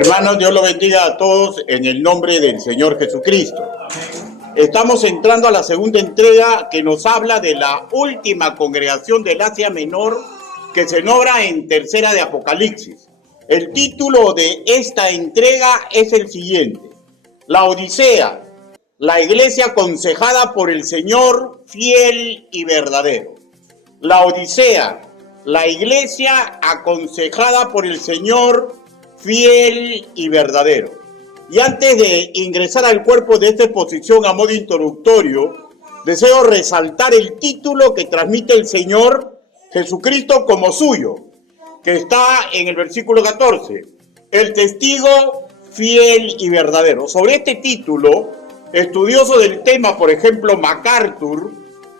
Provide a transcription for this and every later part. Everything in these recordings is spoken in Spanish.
Hermanos, Dios los bendiga a todos en el nombre del Señor Jesucristo. Estamos entrando a la segunda entrega que nos habla de la última congregación del Asia Menor que se nombra en Tercera de Apocalipsis. El título de esta entrega es el siguiente: La Odisea, la iglesia aconsejada por el Señor, fiel y verdadero. La Odisea, la iglesia aconsejada por el Señor, fiel y verdadero. Y antes de ingresar al cuerpo de esta exposición a modo introductorio, deseo resaltar el título que transmite el Señor Jesucristo como suyo, que está en el versículo 14, el testigo fiel y verdadero. Sobre este título, estudioso del tema, por ejemplo, MacArthur,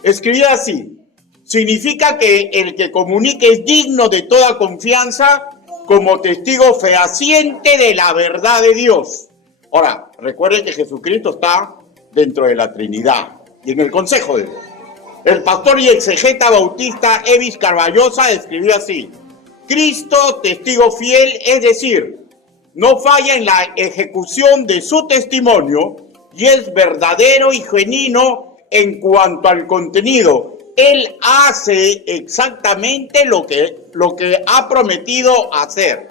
escribía así: significa que el que comunique es digno de toda confianza como testigo fehaciente de la verdad de Dios. Ahora, recuerden que Jesucristo está dentro de la Trinidad y en el consejo de Dios. El pastor y exegeta bautista Evis Carballosa escribió así: Cristo, testigo fiel, es decir, no falla en la ejecución de su testimonio y es verdadero y genuino en cuanto al contenido. Él hace exactamente lo que ha prometido hacer.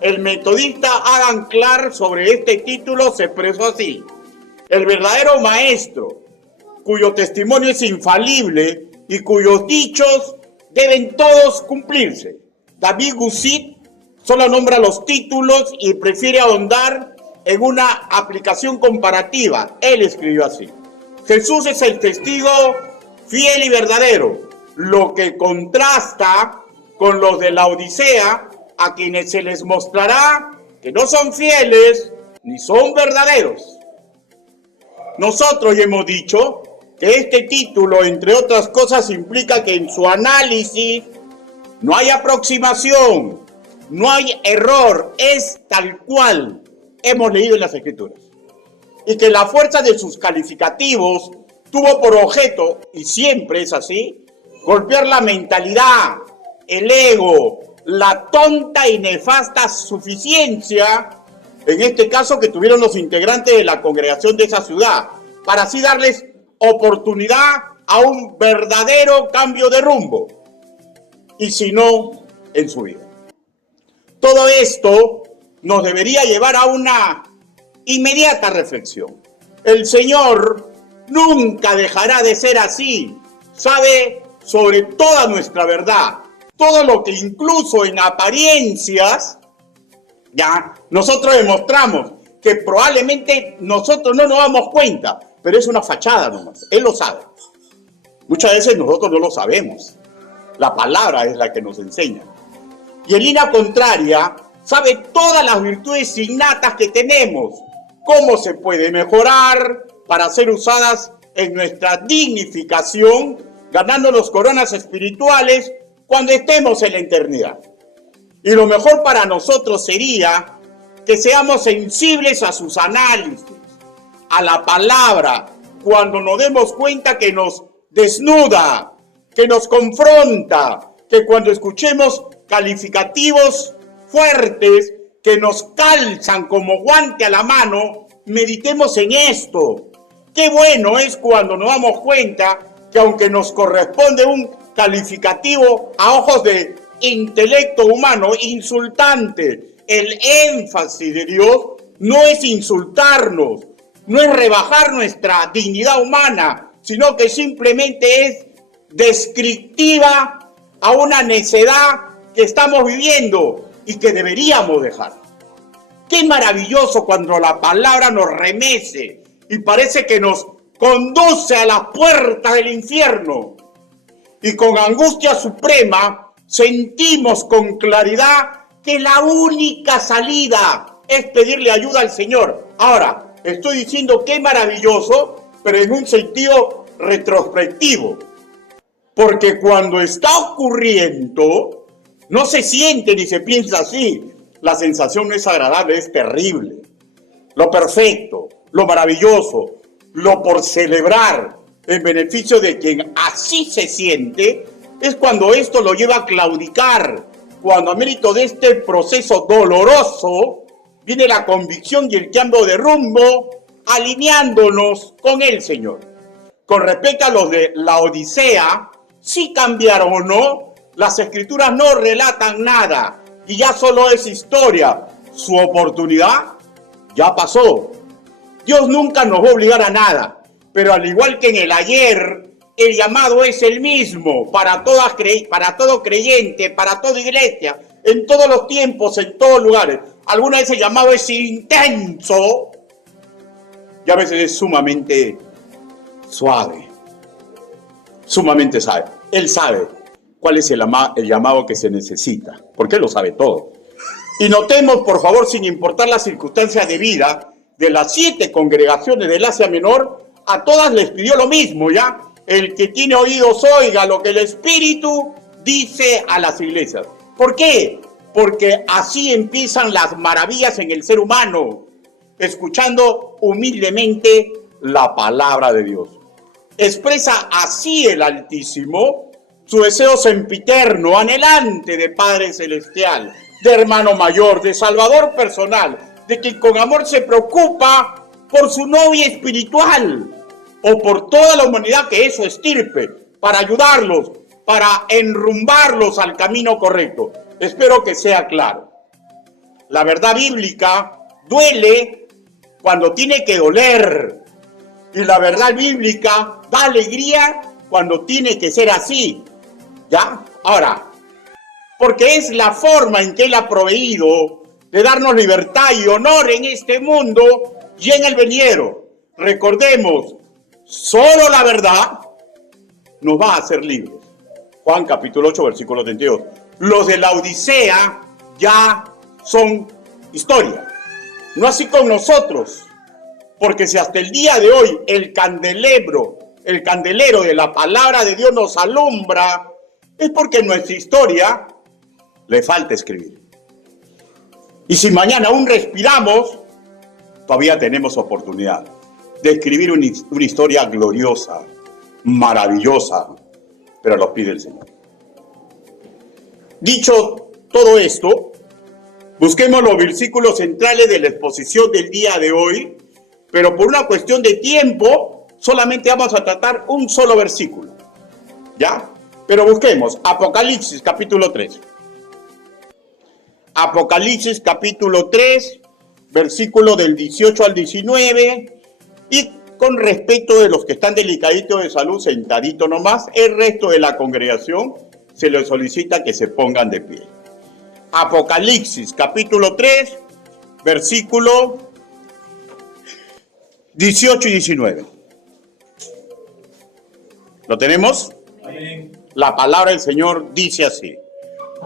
El metodista Adam Clark sobre este título se expresó así: el verdadero maestro, cuyo testimonio es infalible y cuyos dichos deben todos cumplirse. David Gusit solo nombra los títulos y prefiere ahondar en una aplicación comparativa. Él escribió así: Jesús es el testigo fiel y verdadero, lo que contrasta con los de la Odisea, a quienes se les mostrará que no son fieles ni son verdaderos. Nosotros ya hemos dicho que este título, entre otras cosas, implica que en su análisis no hay aproximación, no hay error, es tal cual hemos leído en las Escrituras. Y que la fuerza de sus calificativos tuvo por objeto, y siempre es así, golpear la mentalidad, el ego, la tonta y nefasta suficiencia, en este caso que tuvieron los integrantes de la congregación de esa ciudad, para así darles oportunidad a un verdadero cambio de rumbo, y si no, en su vida. Todo esto nos debería llevar a una inmediata reflexión. El Señor nunca dejará de ser así. Sabe sobre toda nuestra verdad. Todo lo que incluso en apariencias, ya nosotros demostramos que probablemente nosotros no nos damos cuenta, pero es una fachada nomás. Él lo sabe. Muchas veces nosotros no lo sabemos. La palabra es la que nos enseña. Y en línea contraria, sabe todas las virtudes innatas que tenemos, cómo se puede mejorar para ser usadas en nuestra dignificación, ganándonos coronas espirituales cuando estemos en la eternidad. Y lo mejor para nosotros sería que seamos sensibles a sus análisis, a la palabra, cuando nos demos cuenta que nos desnuda, que nos confronta, que cuando escuchemos calificativos fuertes que nos calzan como guante a la mano, meditemos en esto. Qué bueno es cuando nos damos cuenta que aunque nos corresponde un calificativo a ojos de intelecto humano insultante, el énfasis de Dios no es insultarnos, no es rebajar nuestra dignidad humana, sino que simplemente es descriptiva a una necedad que estamos viviendo y que deberíamos dejar. Qué maravilloso cuando la palabra nos remece y parece que nos conduce a las puertas del infierno. Y con angustia suprema sentimos con claridad que la única salida es pedirle ayuda al Señor. Ahora, estoy diciendo qué maravilloso, pero en un sentido retrospectivo. Porque cuando está ocurriendo, no se siente ni se piensa así. La sensación no es agradable, es terrible. Lo perfecto, lo maravilloso, lo por celebrar en beneficio de quien así se siente, es cuando esto lo lleva a claudicar, cuando a mérito de este proceso doloroso viene la convicción y el cambio de rumbo, alineándonos con el Señor. Con respecto a los de la Odisea, si cambiaron o no, las escrituras no relatan nada y ya solo es historia. Su oportunidad ya pasó. Dios nunca nos va a obligar a nada, pero al igual que en el ayer, el llamado es el mismo para todo creyente, para toda iglesia, en todos los tiempos, en todos lugares. Algunas veces el llamado es intenso y a veces es sumamente suave, sumamente sabe. Él sabe cuál es el llamado que se necesita, porque Él lo sabe todo. Y notemos, por favor, sin importar las circunstancias de vida, de las 7 congregaciones del Asia Menor, a todas les pidió lo mismo, ¿ya? El que tiene oídos oiga lo que el Espíritu dice a las iglesias. ¿Por qué? Porque así empiezan las maravillas en el ser humano, escuchando humildemente la palabra de Dios. Expresa así el Altísimo su deseo sempiterno, anhelante de Padre Celestial, de hermano mayor, de Salvador personal, de quien con amor se preocupa por su novia espiritual o por toda la humanidad que es su estirpe, para ayudarlos, para enrumbarlos al camino correcto. Espero que sea claro. La verdad bíblica duele cuando tiene que doler. Y la verdad bíblica da alegría cuando tiene que ser así. ¿Ya? Ahora, porque es la forma en que Él ha proveído de darnos libertad y honor en este mundo y en el venidero. Recordemos, solo la verdad nos va a hacer libres. Juan capítulo 8, versículo 32. Los de la Odisea ya son historia. No así con nosotros. Porque si hasta el día de hoy el candelero de la palabra de Dios nos alumbra, es porque en nuestra historia le falta escribir. Y si mañana aún respiramos, todavía tenemos oportunidad de escribir una historia gloriosa, maravillosa, pero a los pies del Señor. Dicho todo esto, busquemos los versículos centrales de la exposición del día de hoy, pero por una cuestión de tiempo, solamente vamos a tratar un solo versículo. ¿Ya? Pero busquemos Apocalipsis capítulo 3. Apocalipsis capítulo 3, versículo del 18 al 19. Y con respecto de los que están delicaditos de salud, sentadito nomás, el resto de la congregación se les solicita que se pongan de pie. Apocalipsis capítulo 3, versículo 18 y 19. ¿Lo tenemos? Amén. La palabra del Señor dice así: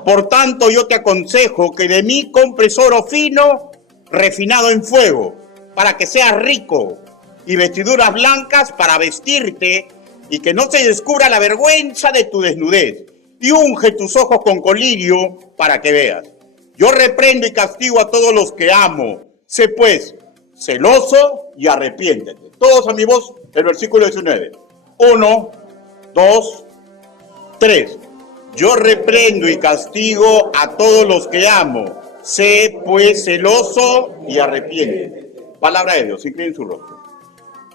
por tanto, yo te aconsejo que de mí compres oro fino, refinado en fuego, para que seas rico, y vestiduras blancas para vestirte, y que no se descubra la vergüenza de tu desnudez, y unge tus ojos con colirio para que veas. Yo reprendo y castigo a todos los que amo. Sé pues celoso y arrepiéntete. Todos a mi voz, el versículo 19. 1, 2, 3. Yo reprendo y castigo a todos los que amo. Sé pues celoso y arrepiéntete. Palabra de Dios, inclinen su rostro.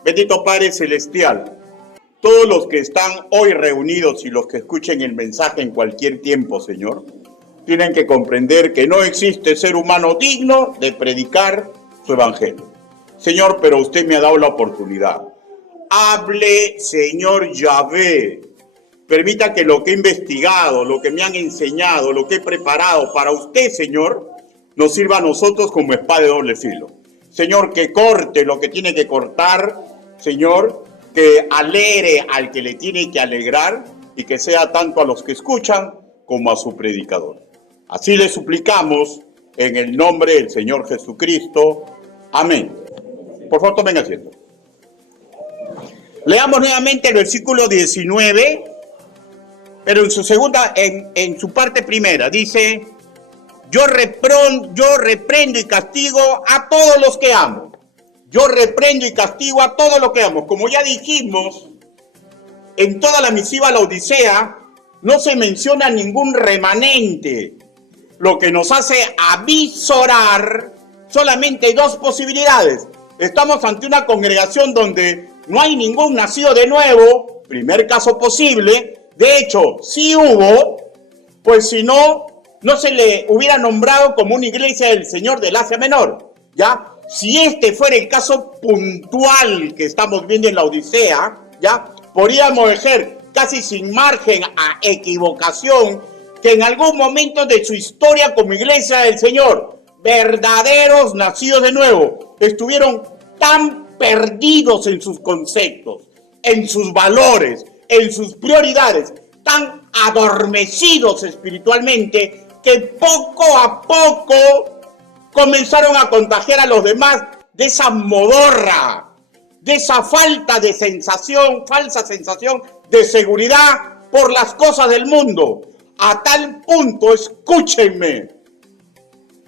Bendito Padre Celestial, todos los que están hoy reunidos y los que escuchen el mensaje en cualquier tiempo, Señor, tienen que comprender que no existe ser humano digno de predicar su evangelio. Señor, pero usted me ha dado la oportunidad. Hable, Señor Yahvé. Permita que lo que he investigado, lo que me han enseñado, lo que he preparado para usted, Señor, nos sirva a nosotros como espada de doble filo. Señor, que corte lo que tiene que cortar, Señor, que alegre al que le tiene que alegrar y que sea tanto a los que escuchan como a su predicador. Así le suplicamos en el nombre del Señor Jesucristo. Amén. Por favor, tomen asiento. Leamos nuevamente el versículo 19, pero en su segunda, en su parte primera, dice: yo reprendo y castigo a todos los que amo. Yo reprendo y castigo a todos los que amo. Como ya dijimos, en toda la misiva a la Odisea no se menciona ningún remanente, lo que nos hace avisorar solamente hay dos posibilidades. Estamos ante una congregación donde no hay ningún nacido de nuevo, primer caso posible. De hecho, sí hubo, pues si no, no se le hubiera nombrado como una iglesia del Señor del Asia Menor, ¿ya? Si este fuera el caso puntual que estamos viendo en la Odisea, ¿ya? Podríamos decir, casi sin margen a equivocación, que en algún momento de su historia como iglesia del Señor, verdaderos nacidos de nuevo, estuvieron tan perdidos en sus conceptos, en sus valores, en sus prioridades, tan adormecidos espiritualmente, que poco a poco comenzaron a contagiar a los demás de esa modorra, de esa falta de sensación, falsa sensación de seguridad por las cosas del mundo. A tal punto, escúchenme,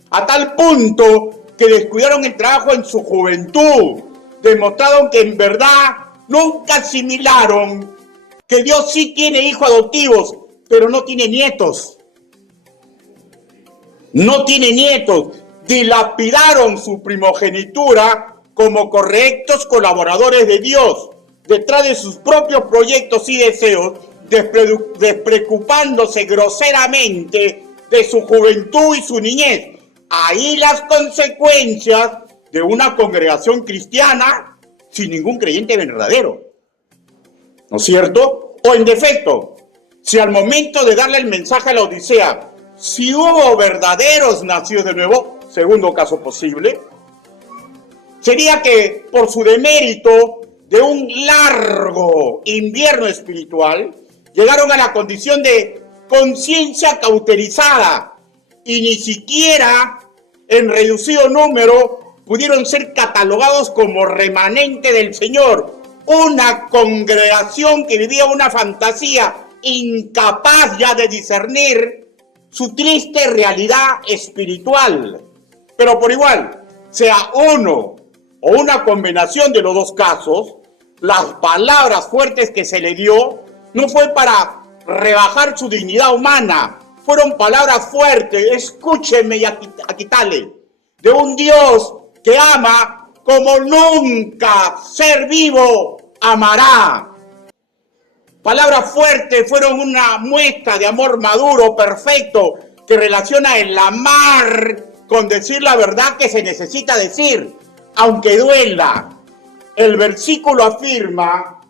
a tal punto que descuidaron el trabajo en su juventud, demostraron que en verdad nunca asimilaron que Dios sí tiene hijos adoptivos, pero no tiene nietos. No tiene nietos. Dilapidaron su primogenitura como correctos colaboradores de Dios, detrás de sus propios proyectos y deseos, despreocupándose groseramente de su juventud y su niñez. Ahí las consecuencias de una congregación cristiana sin ningún creyente verdadero. ¿No es cierto? O en defecto, si al momento de darle el mensaje a la Odisea, si hubo verdaderos nacidos de nuevo, segundo caso posible, sería que por su demérito de un largo invierno espiritual, llegaron a la condición de conciencia cauterizada y ni siquiera en reducido número pudieron ser catalogados como remanente del Señor. Una congregación que vivía una fantasía, incapaz ya de discernir su triste realidad espiritual. Pero por igual, sea uno o una combinación de los dos casos, las palabras fuertes que se le dio no fue para rebajar su dignidad humana, fueron palabras fuertes, escúchenme y aquitale, de un Dios que ama como nunca ser vivo amará. Palabras fuertes fueron una muestra de amor maduro, perfecto, que relaciona el amar con decir la verdad que se necesita decir, aunque duela. El versículo afirma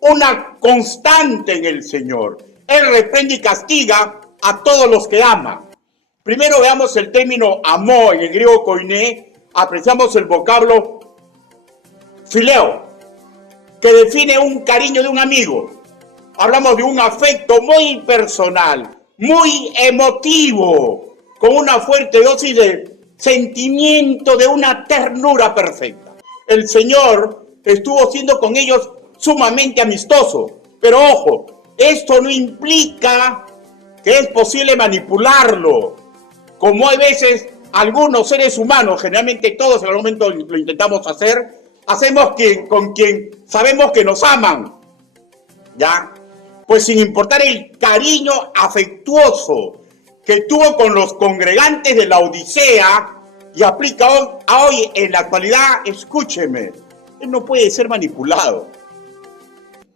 una constante en el Señor. Él reprende y castiga a todos los que ama. Primero veamos el término amor, en el griego koiné, apreciamos el vocablo fileo, que define un cariño de un amigo. Hablamos de un afecto muy personal, muy emotivo, con una fuerte dosis de sentimiento, de una ternura perfecta. El Señor estuvo siendo con ellos sumamente amistoso, pero ojo, esto no implica que es posible manipularlo, como hay veces algunos seres humanos, generalmente todos en algún momento lo intentamos hacer, hacemos con quien sabemos que nos aman, ¿ya? Pues sin importar el cariño afectuoso que tuvo con los congregantes de la Odisea y aplica hoy en la actualidad, escúcheme, él no puede ser manipulado.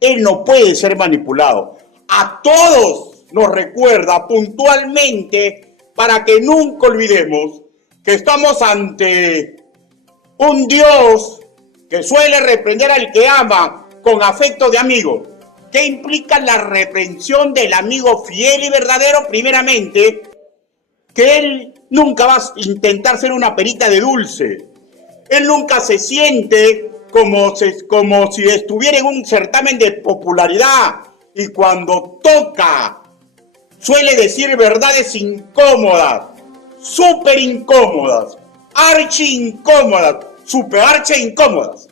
Él no puede ser manipulado. A todos nos recuerda puntualmente para que nunca olvidemos que estamos ante un Dios que suele reprender al que ama con afecto de amigo. ¿Qué implica la reprensión del amigo fiel y verdadero? Primeramente, que él nunca va a intentar ser una perita de dulce. Él nunca se siente como si estuviera en un certamen de popularidad y cuando toca suele decir verdades incómodas, súper incómodas, archi incómodas, super archi incómodas.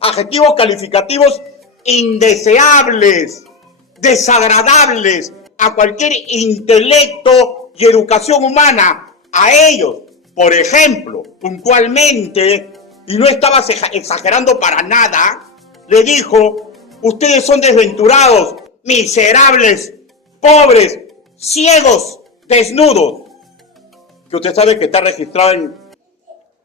Adjetivos calificativos indeseables, desagradables a cualquier intelecto y educación humana. A ellos, por ejemplo, puntualmente, y no estaba exagerando para nada, le dijo: ustedes son desventurados, miserables, pobres, ciegos, desnudos. Que usted sabe que está registrado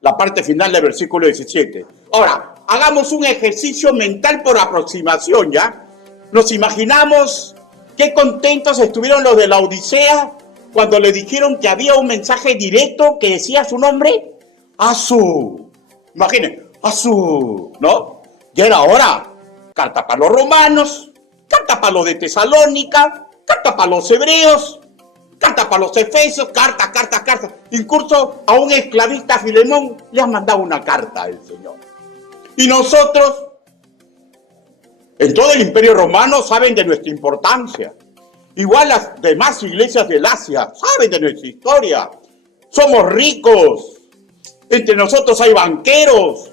la parte final del versículo 17. Ahora, hagamos un ejercicio mental por aproximación, ¿ya? Nos imaginamos qué contentos estuvieron los de la Odisea cuando le dijeron que había un mensaje directo que decía su nombre. Asu. Imaginen, Asu, ¿no? Ya era hora. Carta para los romanos, carta para los de Tesalónica, carta para los hebreos, carta para los efesios, carta. Incluso a un esclavista Filemón le han mandado una carta al Señor. Y nosotros, en todo el Imperio Romano, saben de nuestra importancia. Igual las demás iglesias del Asia saben de nuestra historia. Somos ricos. Entre nosotros hay banqueros.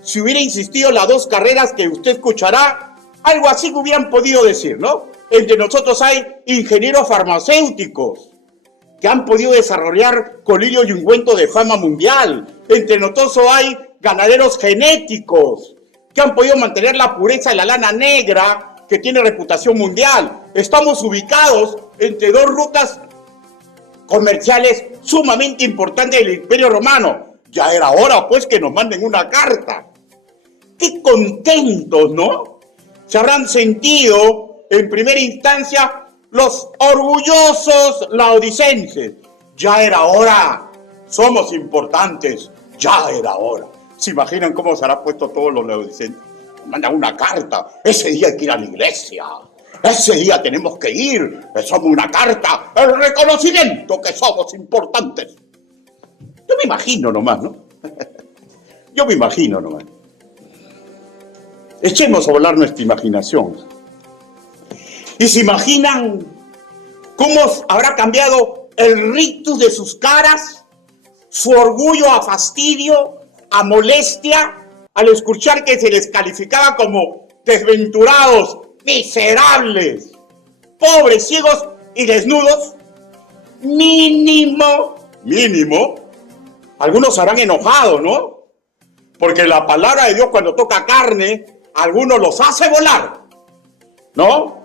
Si hubiera insistido en las dos carreras que usted escuchará, algo así que hubieran podido decir, ¿no? Entre nosotros hay ingenieros farmacéuticos que han podido desarrollar colirio y ungüento de fama mundial. Entre nosotros hay ganaderos genéticos que han podido mantener la pureza de la lana negra que tiene reputación mundial. Estamos ubicados entre dos rutas comerciales sumamente importantes del Imperio Romano. Ya era hora, pues, que nos manden una carta. ¡Qué contentos!, ¿no? Se habrán sentido, en primera instancia, los orgullosos laodicenses. Ya era hora. Somos importantes. Ya era hora. ¿Se imaginan cómo se hará puesto todos los laodicenses? Mandan una carta. Ese día hay que ir a la iglesia. Ese día tenemos que ir. Somos una carta. El reconocimiento que somos importantes. Yo me imagino nomás, ¿no? Yo me imagino nomás. Echemos a volar nuestra imaginación. ¿Y se imaginan cómo habrá cambiado el rictus de sus caras? Su orgullo a fastidio, a molestia, al escuchar que se les calificaba como desventurados, miserables, pobres, ciegos y desnudos. Mínimo. Algunos se habrán enojado, ¿no? Porque la palabra de Dios cuando toca carne, a algunos los hace volar, ¿no?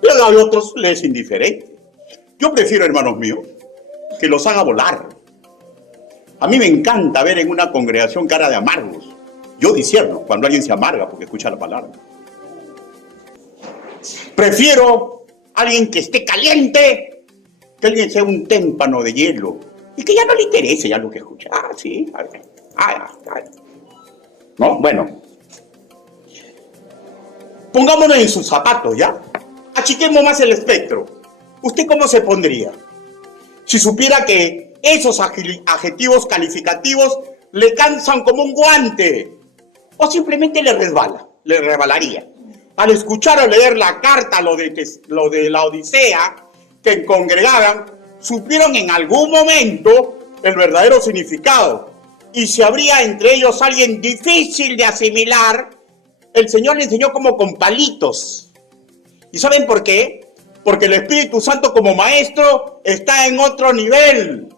Pero a otros les es indiferente. Yo prefiero, hermanos míos, que los haga volar. A mí me encanta ver en una congregación cara de amargos. Yo discierno cuando alguien se amarga porque escucha la palabra. Prefiero alguien que esté caliente que alguien sea un témpano de hielo y que ya no le interese ya lo que escucha. Ah, sí, ¿no? Bueno. Pongámonos en sus zapatos, ¿ya? Achiquemos más el espectro. ¿Usted cómo se pondría si supiera que esos adjetivos calificativos le cansan como un guante? ¿O simplemente le resbalaría? Al escuchar o leer la carta, lo de la Odisea, que congregaban, supieron en algún momento el verdadero significado. Y si habría entre ellos alguien difícil de asimilar, el Señor le enseñó como con palitos. ¿Y saben por qué? Porque el Espíritu Santo como maestro está en otro nivel.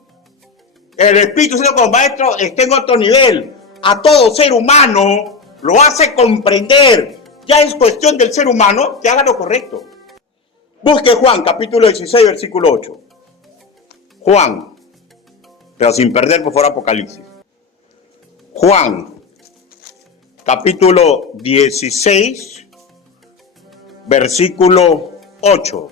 El Espíritu Santo como maestro está en otro nivel. A todo ser humano lo hace comprender. Ya es cuestión del ser humano que haga lo correcto. Busque Juan, capítulo 16, versículo 8. Juan, pero sin perder por favor Apocalipsis. Juan, capítulo 16, versículo 8.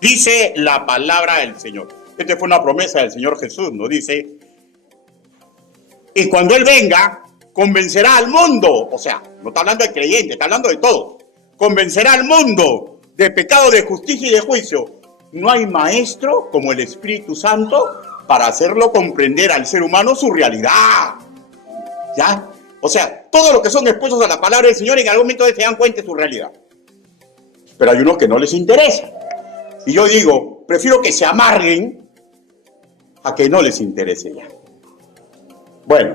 Dice la palabra del Señor. Esta fue una promesa del Señor Jesús, ¿no? Dice, y cuando Él venga, convencerá al mundo. O sea, no está hablando de creyentes, está hablando de todos. Convencerá al mundo de pecado, de justicia y de juicio. No hay maestro como el Espíritu Santo para hacerlo comprender al ser humano su realidad. ¿Ya? O sea, todos los que son expuestos a la palabra del Señor en algún momento se dan cuenta de su realidad. Pero hay unos que no les interesa. Y yo digo, prefiero que se amarguen a que no les interese ya. Bueno,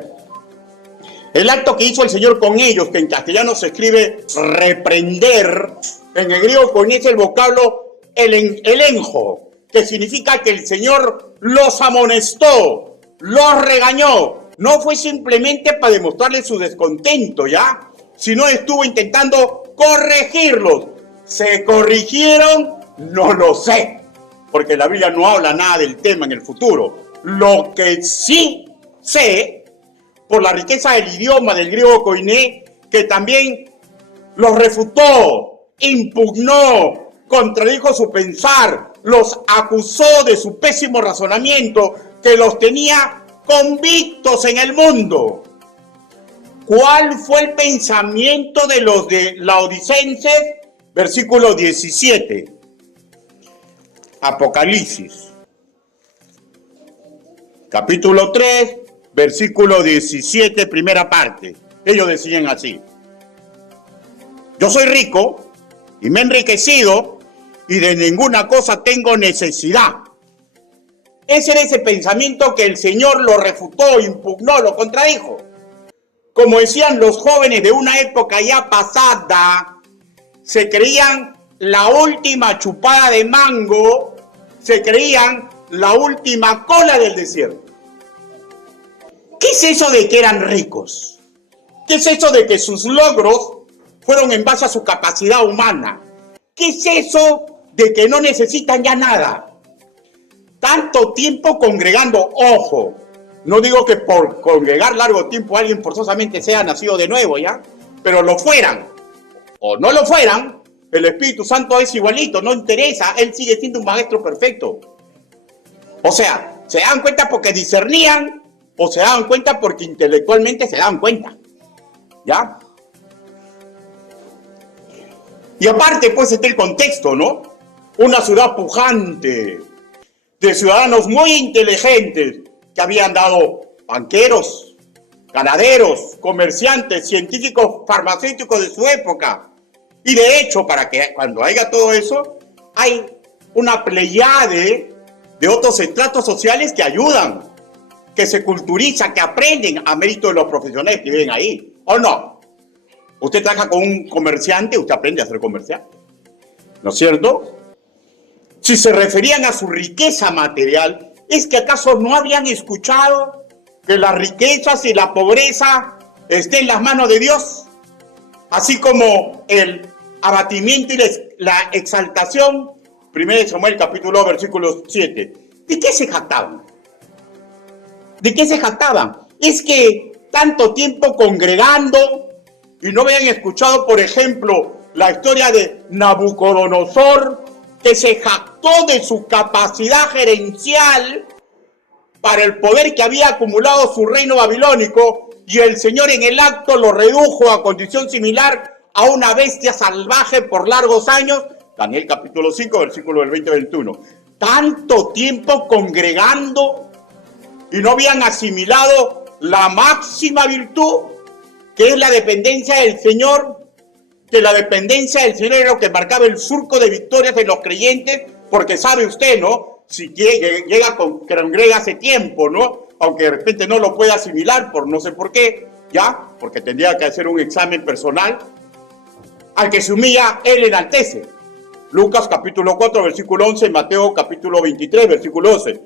el acto que hizo el Señor con ellos, que en castellano se escribe reprender, en el griego conoce el vocablo elenjo, que significa que el Señor los amonestó, los regañó. No fue simplemente para demostrarles su descontento, ¿ya? Sino estuvo intentando corregirlos. ¿Se corrigieron? No lo sé, porque la Biblia no habla nada del tema en el futuro. Lo que sí sé, por la riqueza del idioma del griego koiné, que también los refutó, impugnó, contradijo su pensar, los acusó de su pésimo razonamiento, que los tenía convictos en el mundo. ¿Cuál fue el pensamiento de los de Laodicenses? Versículo 17. Apocalipsis. Capítulo 3, versículo 17, primera parte. Ellos decían así: yo soy rico y me he enriquecido y de ninguna cosa tengo necesidad. Ese era ese pensamiento que el Señor lo refutó, impugnó, lo contradijo. Como decían los jóvenes de una época ya pasada, se creían la última chupada de mango, se creían la última cola del desierto. ¿Qué es eso de que eran ricos? ¿Qué es eso de que sus logros fueron en base a su capacidad humana? ¿Qué es eso de que no necesitan ya nada? Tanto tiempo congregando, ojo, no digo que por congregar largo tiempo alguien forzosamente sea nacido de nuevo, ¿ya? Pero lo fueran o no lo fueran, el Espíritu Santo es igualito, no interesa, Él sigue siendo un maestro perfecto. O sea, se dan cuenta porque discernían o se daban cuenta porque intelectualmente se daban cuenta, ¿ya? Y aparte, pues, está el contexto, ¿no? Una ciudad pujante, de ciudadanos muy inteligentes, que habían dado banqueros, ganaderos, comerciantes, científicos, farmacéuticos de su época. Y de hecho, para que cuando haya todo eso, hay una pleyade de otros estratos sociales que ayudan, que se culturizan, que aprenden a mérito de los profesionales que viven ahí. ¿O no? Usted trabaja con un comerciante, usted aprende a ser comerciante. ¿No es cierto? Si se referían a su riqueza material, ¿es que acaso no habían escuchado que las riquezas y la pobreza estén en las manos de Dios? Así como el abatimiento y la exaltación. 1 Samuel capítulo 2, versículo 7. ¿De qué se jactaban? ¿De qué se jactaban? Es que tanto tiempo congregando y no habían escuchado, por ejemplo, la historia de Nabucodonosor, que se jactó de su capacidad gerencial para el poder que había acumulado su reino babilónico, y el Señor en el acto lo redujo a condición similar a una bestia salvaje por largos años. Daniel capítulo 5, versículo del 20-21. Tanto tiempo congregando y no habían asimilado la máxima virtud, que es la dependencia del Señor, que la dependencia del Señor era lo que marcaba el surco de victorias de los creyentes, porque sabe usted, ¿no? Si congrega hace tiempo, ¿no? Aunque de repente no lo pueda asimilar por no sé por qué, ¿ya? Porque tendría que hacer un examen personal. Al que se humilla, Él enaltece. Lucas capítulo 4, versículo 11, Mateo capítulo 23, versículo 12.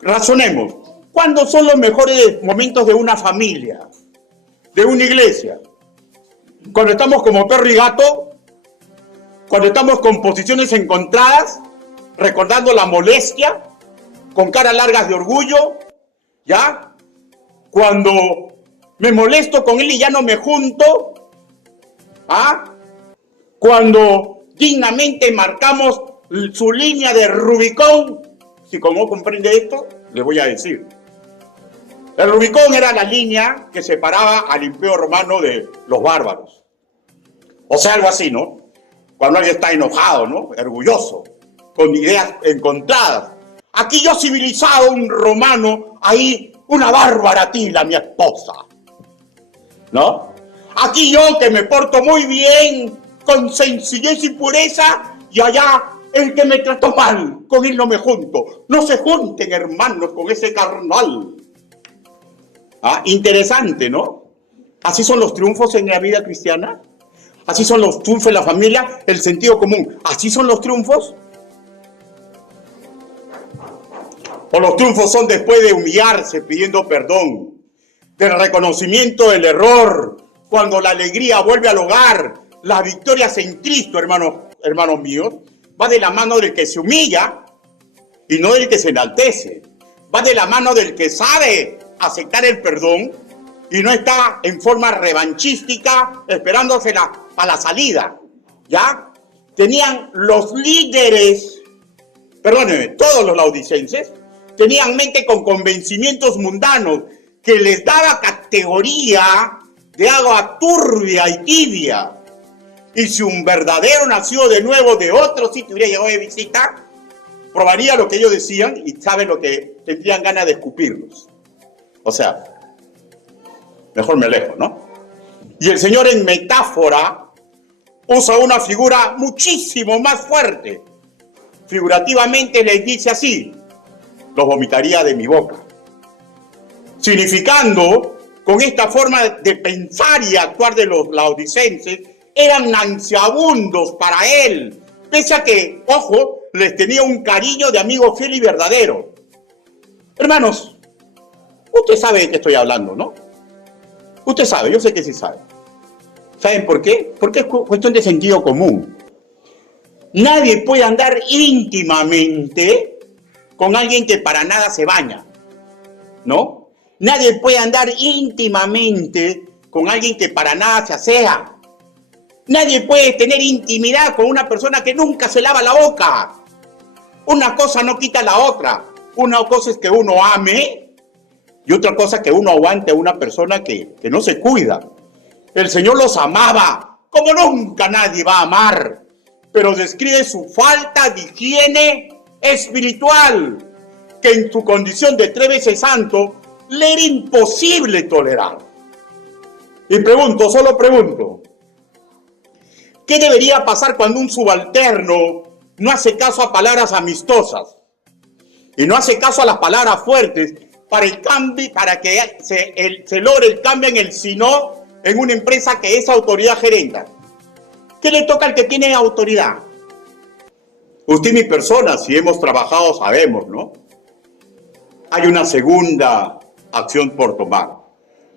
Razonemos. ¿Cuándo son los mejores momentos de una familia, de una iglesia? Cuando estamos como perro y gato, cuando estamos con posiciones encontradas, recordando la molestia, con caras largas de orgullo, ¿ya? Cuando me molesto con él y ya no me junto, ¿ah? Cuando dignamente marcamos su línea de Rubicón. Si como comprende esto, le voy a decir. El Rubicón era la línea que separaba al Imperio Romano de los bárbaros. O sea, algo así, ¿no? Cuando alguien está enojado, ¿no? Orgulloso, con ideas encontradas. Aquí yo civilizado, un romano, ahí una bárbara tila, mi esposa, ¿no? Aquí yo que me porto muy bien, con sencillez y pureza, y allá el que me trató mal, con él no me junto. No se junten, hermanos, con ese carnal. Ah, interesante, ¿no? Así son los triunfos en la vida cristiana. Así son los triunfos en la familia, el sentido común. Así son los triunfos. O los triunfos son después de humillarse pidiendo perdón, del reconocimiento del error, cuando la alegría vuelve al hogar, las victorias en Cristo, hermanos míos, va de la mano del que se humilla y no del que se enaltece. Va de la mano del que sabe aceptar el perdón y no está en forma revanchística esperándosela para la salida, ¿ya? Tenían los líderes, perdónenme, todos los laodicenses, tenían mente con convencimientos mundanos que les daba categoría de agua turbia y tibia. Y si un verdadero nacido de nuevo de otro sitio hubiera llegado de visita, probaría lo que ellos decían y sabe lo que tendrían ganas de escupirlos. O sea, mejor me alejo, ¿no? Y el Señor en metáfora usa una figura muchísimo más fuerte. Figurativamente les dice así: los vomitaría de mi boca. Significando, con esta forma de pensar y actuar de los laodicenses, eran nauseabundos para él, pese a que, ojo, les tenía un cariño de amigo fiel y verdadero. Hermanos, usted sabe de qué estoy hablando, ¿no? Usted sabe, yo sé que sí sabe. ¿Saben por qué? Porque es cuestión de sentido común. Nadie puede andar íntimamente con alguien que para nada se baña, ¿no? Nadie puede andar íntimamente con alguien que para nada se asea. Nadie puede tener intimidad con una persona que nunca se lava la boca. Una cosa no quita la otra. Una cosa es que uno ame y otra cosa es que uno aguante a una persona que no se cuida. El Señor los amaba como nunca nadie va a amar, pero describe su falta de higiene espiritual, que en su condición de 3 veces santo le era imposible tolerar. Y pregunto, solo pregunto, ¿qué debería pasar cuando un subalterno no hace caso a palabras amistosas y no hace caso a las palabras fuertes para que se logre el cambio en el sino en una empresa que es autoridad gerente? ¿Qué le toca al que tiene autoridad? Usted y mi persona, si hemos trabajado, sabemos, ¿no? Hay una segunda acción por tomar,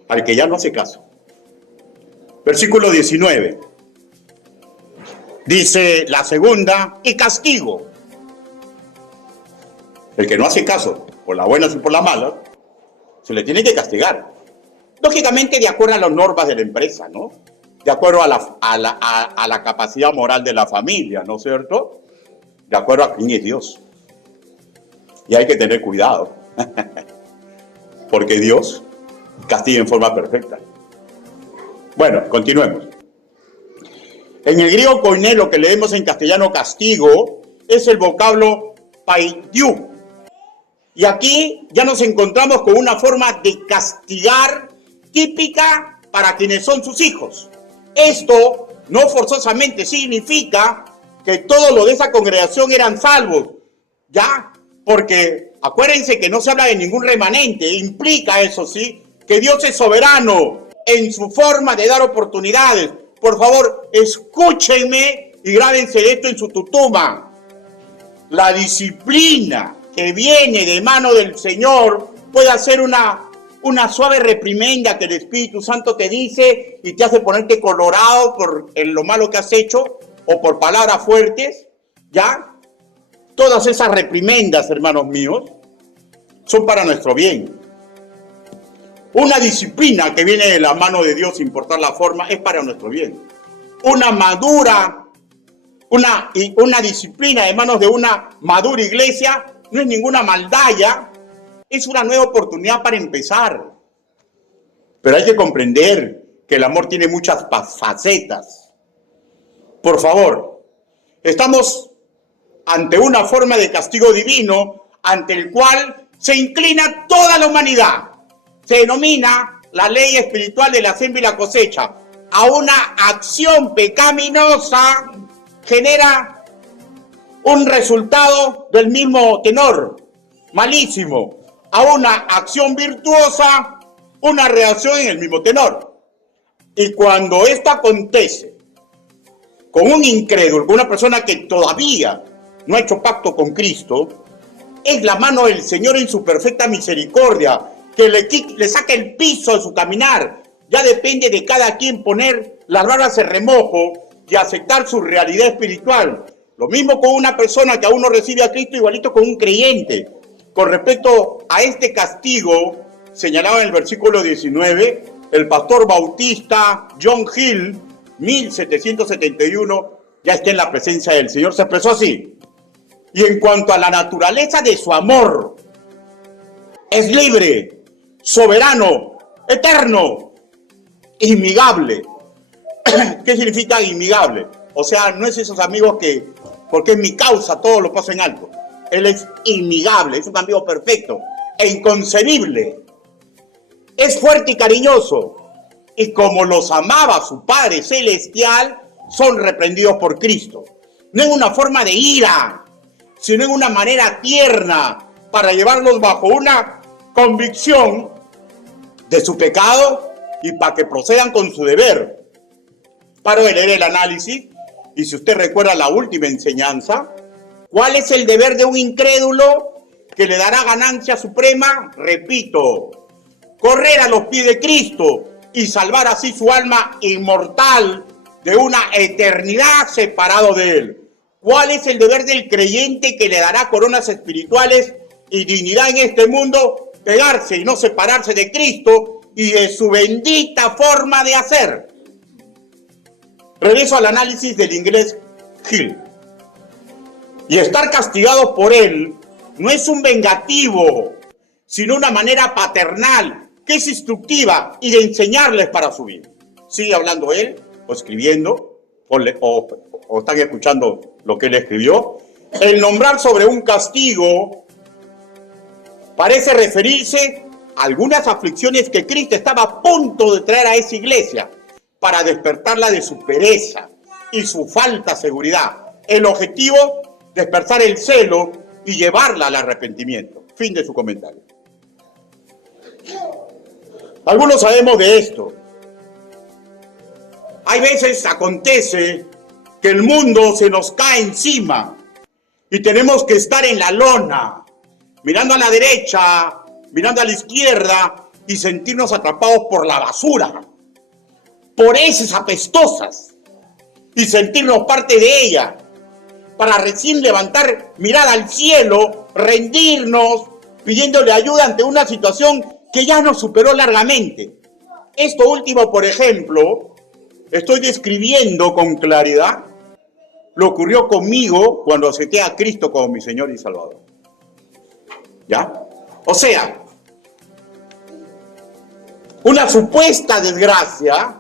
al que ya no hace caso. Versículo 19. Dice la segunda, y castigo. El que no hace caso, por las buenas y por las malas, se le tiene que castigar. Lógicamente de acuerdo a las normas de la empresa, ¿no? De acuerdo a la capacidad moral de la familia, ¿no es cierto? De acuerdo a quién es Dios. Y hay que tener cuidado, porque Dios castiga en forma perfecta. Bueno, continuemos. En el griego koiné, lo que leemos en castellano castigo, es el vocablo paidiu. Y aquí ya nos encontramos con una forma de castigar típica para quienes son sus hijos. Esto no forzosamente significa que todos los de esa congregación eran salvos, ¿ya? Porque acuérdense que no se habla de ningún remanente, implica eso sí, que Dios es soberano en su forma de dar oportunidades. Por favor, escúchenme y grábense esto en su tutuma. La disciplina que viene de mano del Señor puede hacer una suave reprimenda que el Espíritu Santo te dice y te hace ponerte colorado por lo malo que has hecho o por palabras fuertes, ¿ya? Todas esas reprimendas, hermanos míos, son para nuestro bien. Una disciplina que viene de la mano de Dios, sin importar la forma, es para nuestro bien. Una disciplina de manos de una madura iglesia no es ninguna maldalla, es una nueva oportunidad para empezar. Pero hay que comprender que el amor tiene muchas facetas. Por favor, estamos ante una forma de castigo divino ante el cual se inclina toda la humanidad. Se denomina la ley espiritual de la siembra y la cosecha. A una acción pecaminosa genera un resultado del mismo tenor, malísimo. A una acción virtuosa, una reacción en el mismo tenor. Y cuando esto acontece con un incrédulo, con una persona que todavía no ha hecho pacto con Cristo, es la mano del Señor en su perfecta misericordia que le saca el piso de su caminar. Ya depende de cada quien poner las barbas en remojo y aceptar su realidad espiritual. Lo mismo con una persona que aún no recibe a Cristo, igualito con un creyente. Con respecto a este castigo, señalado en el versículo 19, el pastor bautista John Hill, 1771, ya está en la presencia del Señor, se expresó así: y en cuanto a la naturaleza de su amor, es libre, soberano, eterno, inmigable. ¿Qué significa inmigable? O sea, no es esos amigos que, porque es mi causa, todo lo paso en alto. Él es inmigable, es un amigo perfecto e inconcebible. Es fuerte y cariñoso. Y como los amaba su Padre Celestial, son reprendidos por Cristo. No en una forma de ira, sino en una manera tierna, para llevarlos bajo una convicción de su pecado y para que procedan con su deber. Paro de leer el análisis, y si usted recuerda la última enseñanza, ¿cuál es el deber de un incrédulo que le dará ganancia suprema? Repito, correr a los pies de Cristo y salvar así su alma inmortal de una eternidad separado de Él. ¿Cuál es el deber del creyente que le dará coronas espirituales y dignidad en este mundo? Pegarse y no separarse de Cristo y de su bendita forma de hacer. Regreso al análisis del inglés Hill. Y estar castigados por Él no es un vengativo, sino una manera paternal, que es instructiva y de enseñarles para su vida. Sigue hablando él, o escribiendo, o están escuchando lo que él escribió. El nombrar sobre un castigo parece referirse a algunas aflicciones que Cristo estaba a punto de traer a esa iglesia para despertarla de su pereza y su falta de seguridad. El objetivo, despertar el celo y llevarla al arrepentimiento. Fin de su comentario. Algunos sabemos de esto. Hay veces acontece que el mundo se nos cae encima y tenemos que estar en la lona, mirando a la derecha, mirando a la izquierda y sentirnos atrapados por la basura, por heces apestosas, y sentirnos parte de ella, para recién levantar mirada al cielo, rendirnos, pidiéndole ayuda ante una situación que ya nos superó largamente. Esto último, por ejemplo, estoy describiendo con claridad lo que ocurrió conmigo cuando acepté a Cristo como mi Señor y Salvador. ¿Ya? O sea, una supuesta desgracia,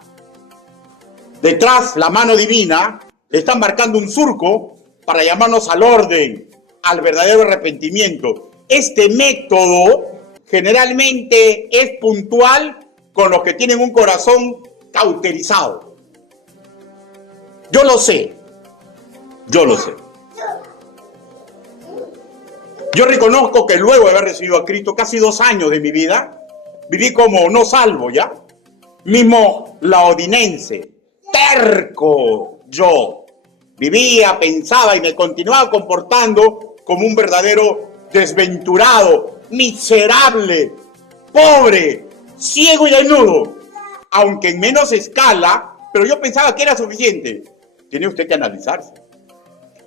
detrás la mano divina está marcando un surco para llamarnos al orden, al verdadero arrepentimiento. Este método generalmente es puntual con los que tienen un corazón cauterizado. Yo lo sé. Yo reconozco que luego de haber recibido a Cristo, casi 2 años de mi vida, viví como no salvo, ¿ya? Mismo laodinense, terco yo. Vivía, pensaba y me continuaba comportando como un verdadero desventurado, miserable, pobre, ciego y desnudo. Aunque en menos escala, pero yo pensaba que era suficiente. Tiene usted que analizarse.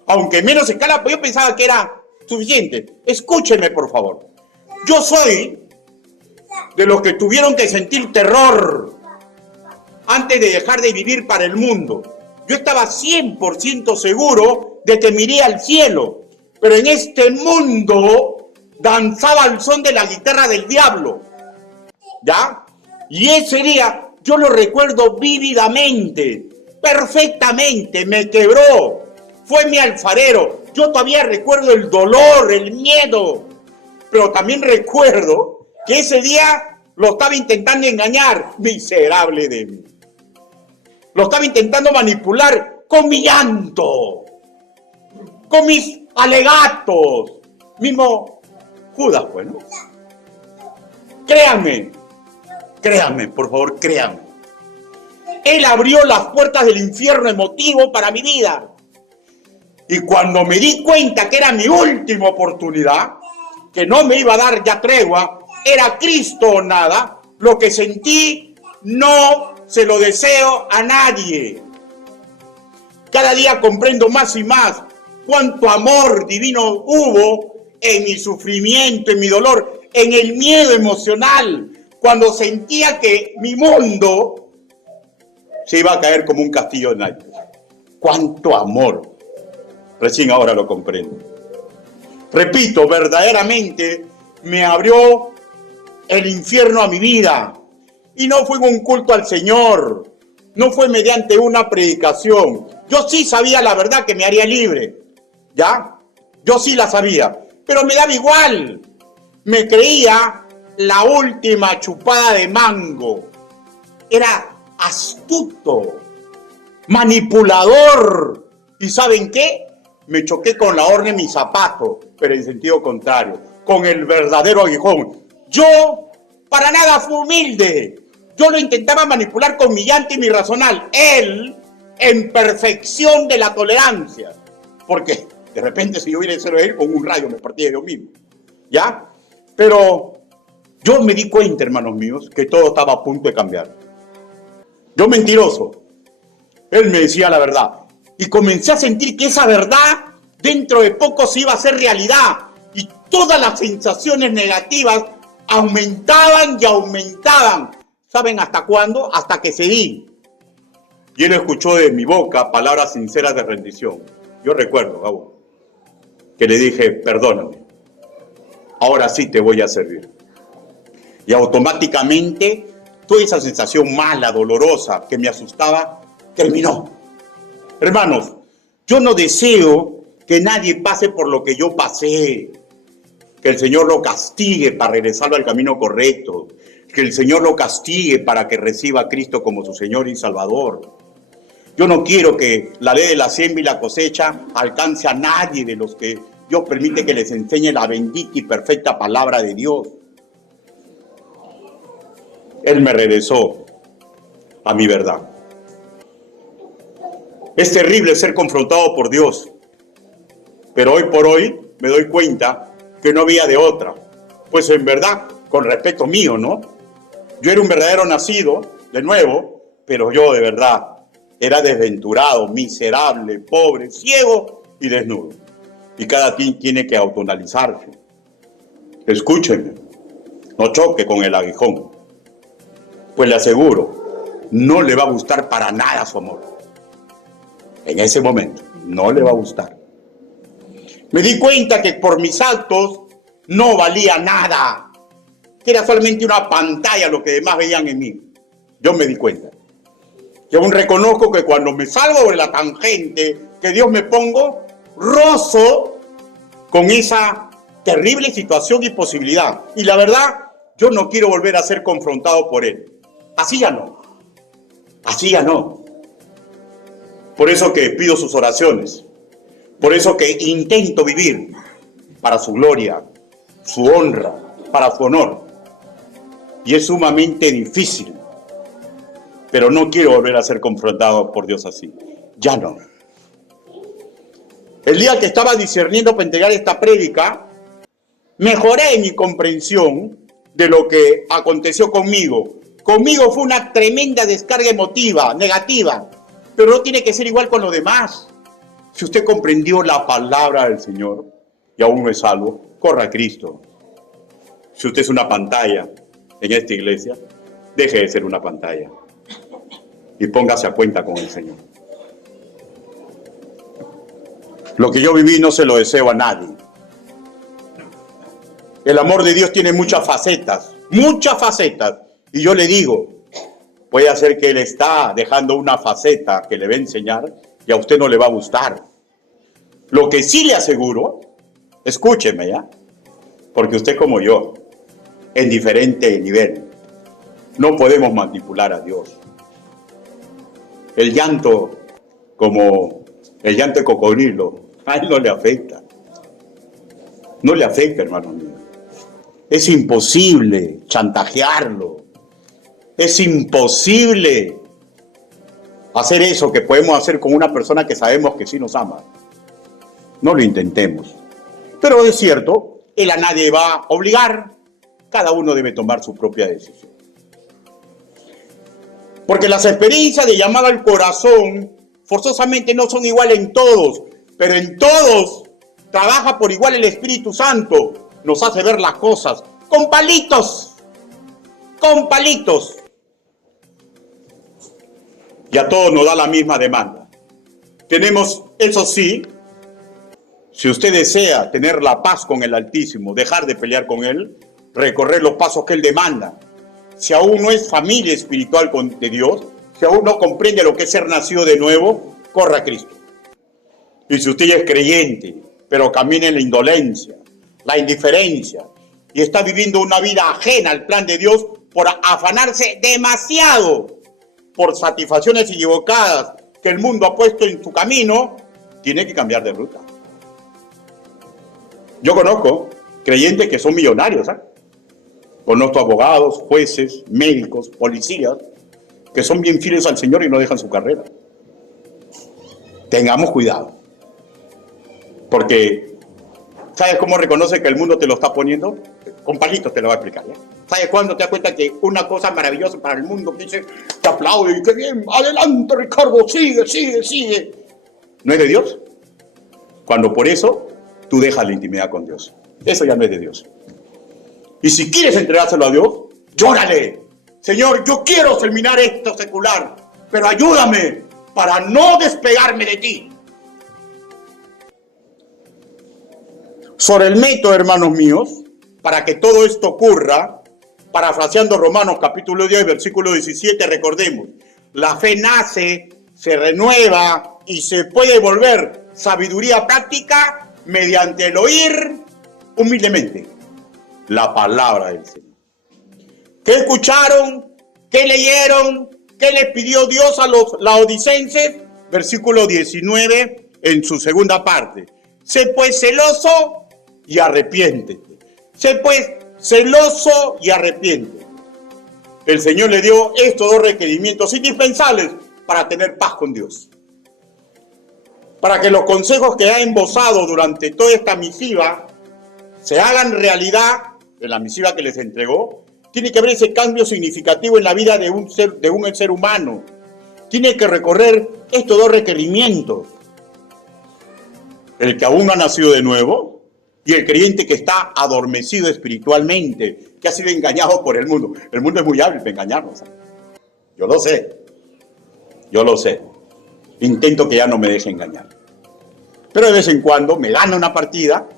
Aunque en menos escala, pues yo pensaba que era suficiente. Escúcheme, por favor. Yo soy de los que tuvieron que sentir terror antes de dejar de vivir para el mundo. Yo estaba 100% seguro de que me iría al cielo, pero en este mundo danzaba al son de la guitarra del diablo, ¿ya? Y ese día yo lo recuerdo vívidamente, perfectamente, me quebró, fue mi alfarero. Yo todavía recuerdo el dolor, el miedo, pero también recuerdo que ese día lo estaba intentando engañar, miserable de mí. Lo estaba intentando manipular con mi llanto, con mis alegatos. Mismo Judas, pues, ¿no? Créanme, por favor, créanme. Él abrió las puertas del infierno emotivo para mi vida. Y cuando me di cuenta que era mi última oportunidad, que no me iba a dar ya tregua, era Cristo o nada, lo que sentí no se lo deseo a nadie. Cada día comprendo más y más cuánto amor divino hubo en mi sufrimiento, en mi dolor, en el miedo emocional, cuando sentía que mi mundo se iba a caer como un castillo de naipes. ¡Cuánto amor! Recién ahora lo comprendo. Repito, verdaderamente me abrió el infierno a mi vida. Y no fue en un culto al Señor, no fue mediante una predicación. Yo sí sabía la verdad que me haría libre, ¿ya? Yo sí la sabía, pero me daba igual. Me creía la última chupada de mango. Era astuto, manipulador. ¿Y saben qué? Me choqué con la horna de mi zapato, pero en sentido contrario, con el verdadero aguijón. Yo para nada fui humilde. Yo lo intentaba manipular con mi llanto y mi razonal. Él, en perfección de la tolerancia. Porque de repente si yo hubiera sido él, con un rayo me partía yo mismo. ¿Ya? Pero yo me di cuenta, hermanos míos, que todo estaba a punto de cambiar. Yo mentiroso. Él me decía la verdad. Y comencé a sentir que esa verdad dentro de poco se iba a hacer realidad. Y todas las sensaciones negativas aumentaban y aumentaban. ¿Saben hasta cuándo? Hasta que cedí. Y él escuchó de mi boca palabras sinceras de rendición. Yo recuerdo, Gabo, que le dije, perdóname, ahora sí te voy a servir. Y automáticamente toda esa sensación mala, dolorosa, que me asustaba, terminó. Hermanos, yo no deseo que nadie pase por lo que yo pasé. Que el Señor lo castigue para regresarlo al camino correcto. Que el Señor lo castigue para que reciba a Cristo como su Señor y Salvador. Yo no quiero que la ley de la siembra y la cosecha alcance a nadie de los que Dios permite que les enseñe la bendita y perfecta palabra de Dios. Él me regresó a mi verdad. Es terrible ser confrontado por Dios, pero hoy por hoy me doy cuenta que no había de otra. Pues en verdad, con respeto mío, ¿no? Yo era un verdadero nacido, de nuevo, pero yo de verdad era desventurado, miserable, pobre, ciego y desnudo. Y cada quien tiene que autoanalizarse. Escúchenme, no choque con el aguijón. Pues le aseguro, no le va a gustar para nada su amor. En ese momento, no le va a gustar. Me di cuenta que por mis actos no valía nada. Que era solamente una pantalla lo que demás veían en mí. Yo me di cuenta. Y aún reconozco que cuando me salgo de la tangente que Dios me pongo, rozo con esa terrible situación y posibilidad. Y la verdad, yo no quiero volver a ser confrontado por Él. Así ya no. Así ya no. Por eso que pido sus oraciones. Por eso que intento vivir para su gloria, su honra, para su honor. Y es sumamente difícil. Pero no quiero volver a ser confrontado por Dios así. Ya no. El día que estaba discerniendo para entregar esta prédica, mejoré mi comprensión de lo que aconteció conmigo. Conmigo fue una tremenda descarga emotiva, negativa. Pero no tiene que ser igual con los demás. Si usted comprendió la palabra del Señor y aún no es salvo, corra a Cristo. Si usted es una pantalla en esta iglesia, deje de ser una pantalla y póngase a cuenta con el Señor. Lo que yo viví no se lo deseo a nadie. El amor de Dios tiene muchas facetas, y yo le digo, puede ser que Él está dejando una faceta que le va a enseñar y a usted no le va a gustar. Lo que sí le aseguro, escúcheme ya, porque usted como yo, en diferente nivel, no podemos manipular a Dios. El llanto, como el llanto de cocodrilo, a Él no le afecta. No le afecta, hermano mío. Es imposible chantajearlo. Es imposible hacer eso que podemos hacer con una persona que sabemos que sí nos ama. No lo intentemos. Pero es cierto, Él a nadie va a obligar. Cada uno debe tomar su propia decisión. Porque las experiencias de llamada al corazón forzosamente no son iguales en todos, pero en todos trabaja por igual el Espíritu Santo. Nos hace ver las cosas con palitos, con palitos. Y a todos nos da la misma demanda. Tenemos, eso sí, si usted desea tener la paz con el Altísimo, dejar de pelear con Él, recorrer los pasos que Él demanda. Si aún no es familia espiritual de Dios, si aún no comprende lo que es ser nacido de nuevo, corra a Cristo. Y si usted ya es creyente, pero camina en la indolencia, la indiferencia, y está viviendo una vida ajena al plan de Dios por afanarse demasiado por satisfacciones equivocadas que el mundo ha puesto en su camino, tiene que cambiar de ruta. Yo conozco creyentes que son millonarios, ¿eh? Conozco abogados, jueces, médicos, policías, que son bien fieles al Señor y no dejan su carrera. Tengamos cuidado. Porque, ¿sabes cómo reconoce que el mundo te lo está poniendo? Con palitos te lo va a explicar, ¿ya? ¿Sabes cuándo te das cuenta que una cosa maravillosa para el mundo que dice, te aplaude y qué bien, adelante Ricardo, sigue, sigue, sigue? ¿No es de Dios? Cuando por eso tú dejas la intimidad con Dios. Eso ya no es de Dios. Y si quieres entregárselo a Dios, llórale. Señor, yo quiero terminar esto secular, pero ayúdame para no despegarme de ti. Sobre el método, hermanos míos, para que todo esto ocurra, parafraseando Romanos capítulo 10, versículo 17, recordemos, la fe nace, se renueva y se puede volver sabiduría práctica mediante el oír humildemente la palabra del Señor. ¿Qué escucharon? ¿Qué leyeron? ¿Qué les pidió Dios a los laodicenses? Versículo 19 en su segunda parte. Sé pues celoso y arrepiéntete. Sé pues celoso y arrepiéntete. El Señor le dio estos dos requerimientos indispensables para tener paz con Dios. Para que los consejos que ha embozado durante toda esta misiva se hagan realidad en la misiva que les entregó, tiene que haber ese cambio significativo en la vida de un ser humano. Tiene que recorrer estos dos requerimientos. El que aún no ha nacido de nuevo y el creyente que está adormecido espiritualmente, que ha sido engañado por el mundo. El mundo es muy hábil para engañarnos. Yo lo sé. Yo lo sé. Intento que ya no me deje engañar. Pero de vez en cuando me gana una partida,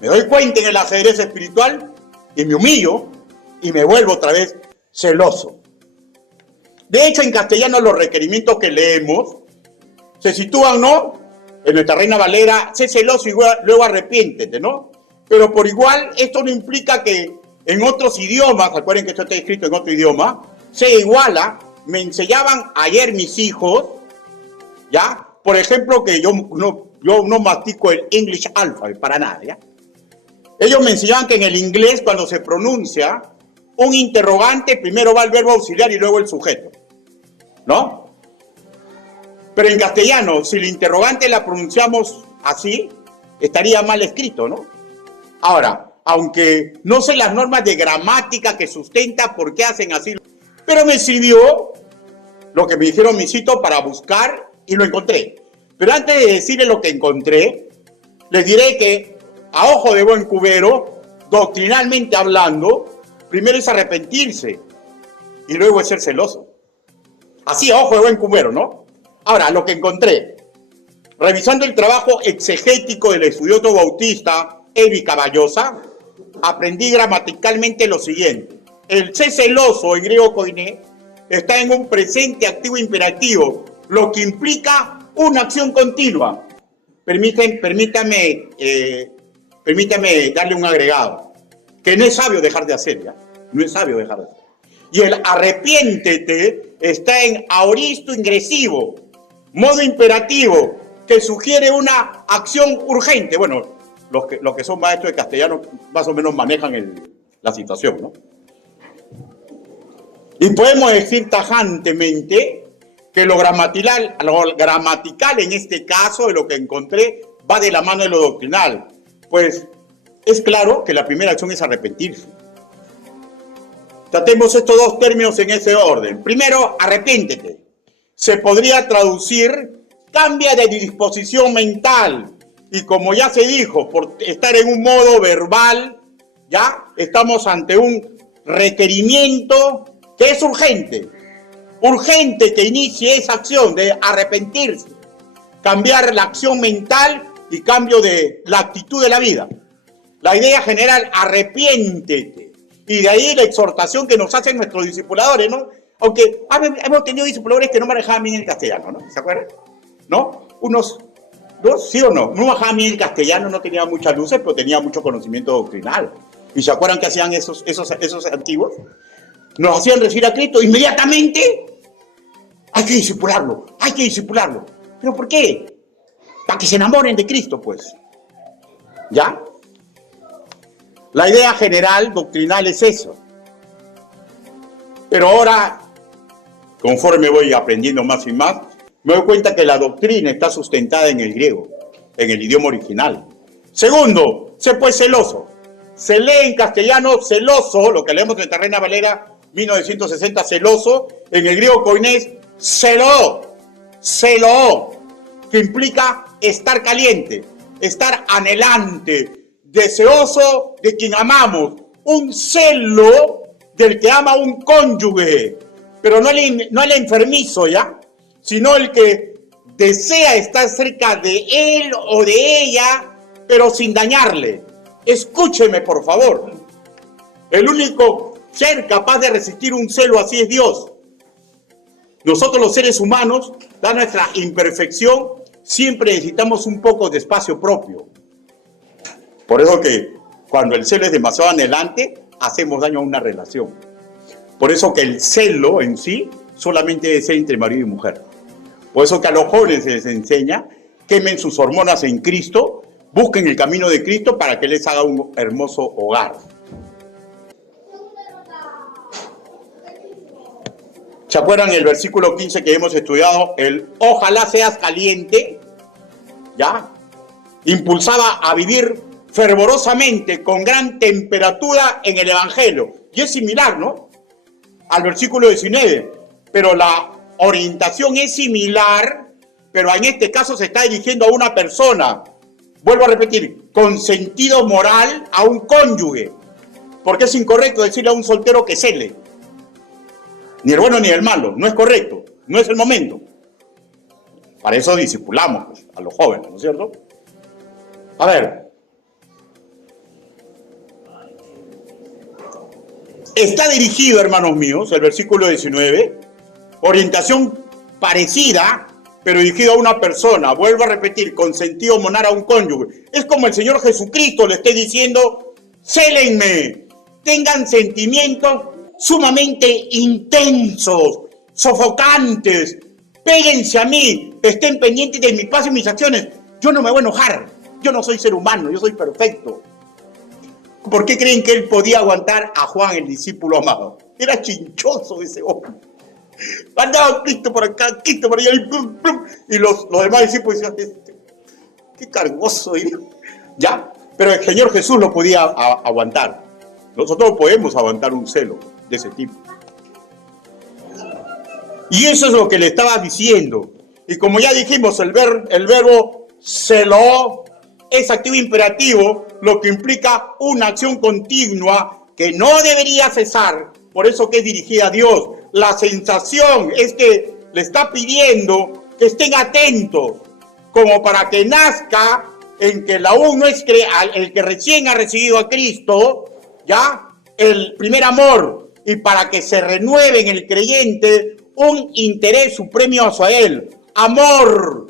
me doy cuenta en el ajedrez espiritual y me humillo y me vuelvo otra vez celoso. De hecho, en castellano los requerimientos que leemos se sitúan, ¿no? En nuestra Reina Valera, sé celoso y luego arrepiéntete, ¿no? Pero por igual, esto no implica que en otros idiomas, recuerden que esto está escrito en otro idioma, se iguala. Me enseñaban ayer mis hijos, ¿ya? Por ejemplo, que yo no mastico el English alphabet para nada, ¿ya? Ellos me enseñaban que en el inglés, cuando se pronuncia un interrogante, primero va el verbo auxiliar y luego el sujeto, ¿no? Pero en castellano, si el interrogante la pronunciamos así, estaría mal escrito, ¿no? Ahora, aunque no sé las normas de gramática que sustenta por qué hacen así, pero me sirvió lo que me dijeron mis hijos para buscar y lo encontré. Pero antes de decirles lo que encontré, les diré que a ojo de buen cubero, doctrinalmente hablando, primero es arrepentirse y luego es ser celoso. Así, a ojo de buen cubero, ¿no? Ahora, lo que encontré, revisando el trabajo exegético del estudioso bautista Evi Caballosa, aprendí gramaticalmente lo siguiente. El ser celoso, en griego koiné, está en un presente activo imperativo, lo que implica una acción continua. Permítame darle un agregado, que no es sabio dejar de hacer, ¿ya? No es sabio dejar de hacer. Y el arrepiéntete está en aoristo ingresivo, modo imperativo, que sugiere una acción urgente. Bueno, los que son maestros de castellano más o menos manejan la situación, ¿no? Y podemos decir tajantemente que lo gramatical en este caso, de lo que encontré, va de la mano de lo doctrinal. Pues es claro que la primera acción es arrepentirse. Tratemos estos dos términos en ese orden. Primero, arrepiéntete. Se podría traducir, cambia de disposición mental. Y como ya se dijo, por estar en un modo verbal ya estamos ante un requerimiento que es urgente que inicie esa acción de arrepentirse, cambiar la acción mental y cambio de la actitud de la vida. La idea general, arrepiéntete. Y de ahí la exhortación que nos hacen nuestros discipuladores, ¿no? Aunque hemos tenido discipuladores que no manejaban bien el castellano, ¿no? ¿Se acuerdan? ¿No? Unos dos, ¿sí o no? No manejaban bien el castellano, no tenía muchas luces, pero tenía mucho conocimiento doctrinal. ¿Y se acuerdan que hacían esos antiguos? Nos hacían recibir a Cristo inmediatamente. Hay que discipularlo. ¿Pero por qué? Para que se enamoren de Cristo, pues. ¿Ya? La idea general, doctrinal, es eso. Pero ahora, conforme voy aprendiendo más y más, me doy cuenta que la doctrina está sustentada en el griego, en el idioma original. Segundo, sé pues celoso. Se lee en castellano celoso, lo que leemos en Reina Valera 1960, celoso. En el griego koinés, celo, que implica estar caliente, estar anhelante, deseoso de quien amamos, un celo del que ama a un cónyuge, pero no el enfermizo, ¿ya? Sino el que desea estar cerca de él o de ella, pero sin dañarle. Escúcheme, por favor. El único ser capaz de resistir un celo así es Dios. Nosotros los seres humanos, dada nuestra imperfección, siempre necesitamos un poco de espacio propio. Por eso que cuando el celo es demasiado anhelante, hacemos daño a una relación. Por eso que el celo en sí solamente debe ser entre marido y mujer. Por eso que a los jóvenes se les enseña, quemen sus hormonas en Cristo, busquen el camino de Cristo para que les haga un hermoso hogar. ¿Se acuerdan el versículo 15 que hemos estudiado? El ojalá seas caliente, ¿ya? Impulsaba a vivir fervorosamente, con gran temperatura en el Evangelio. Y es similar, ¿no? Al versículo 19. Pero la orientación es similar, pero en este caso se está dirigiendo a una persona. Vuelvo a repetir, con sentido moral a un cónyuge. Porque es incorrecto decirle a un soltero que cele. Ni el bueno ni el malo, no es correcto, no es el momento. Para eso discipulamos pues, a los jóvenes, ¿no es cierto? A ver. Está dirigido, hermanos míos, el versículo 19, orientación parecida, pero dirigido a una persona. Vuelvo a repetir, con sentido moral a un cónyuge. Es como el Señor Jesucristo le esté diciendo, célenme, tengan sentimientos sumamente intensos, sofocantes, péguense a mí, estén pendientes de mis pasos y mis acciones. Yo no me voy a enojar, yo no soy ser humano, yo soy perfecto. ¿Por qué creen que él podía aguantar a Juan, el discípulo amado? Era chinchoso ese hombre. Andaba Cristo por acá, Cristo por allá, y plum, plum. Y los demás discípulos decían, qué cargoso, ¿ya? Pero el Señor Jesús lo podía aguantar. Nosotros podemos aguantar un celo de ese tipo. Y eso es lo que le estaba diciendo. Y como ya dijimos, el verbo celó es activo imperativo, lo que implica una acción continua que no debería cesar. Por eso que es dirigida a Dios. La sensación es que le está pidiendo que estén atentos, como para que nazca en que la aún no es el que recién ha recibido a Cristo, ¿ya? El primer amor, y para que se renueve en el creyente un interés supremo hacia Él. Amor.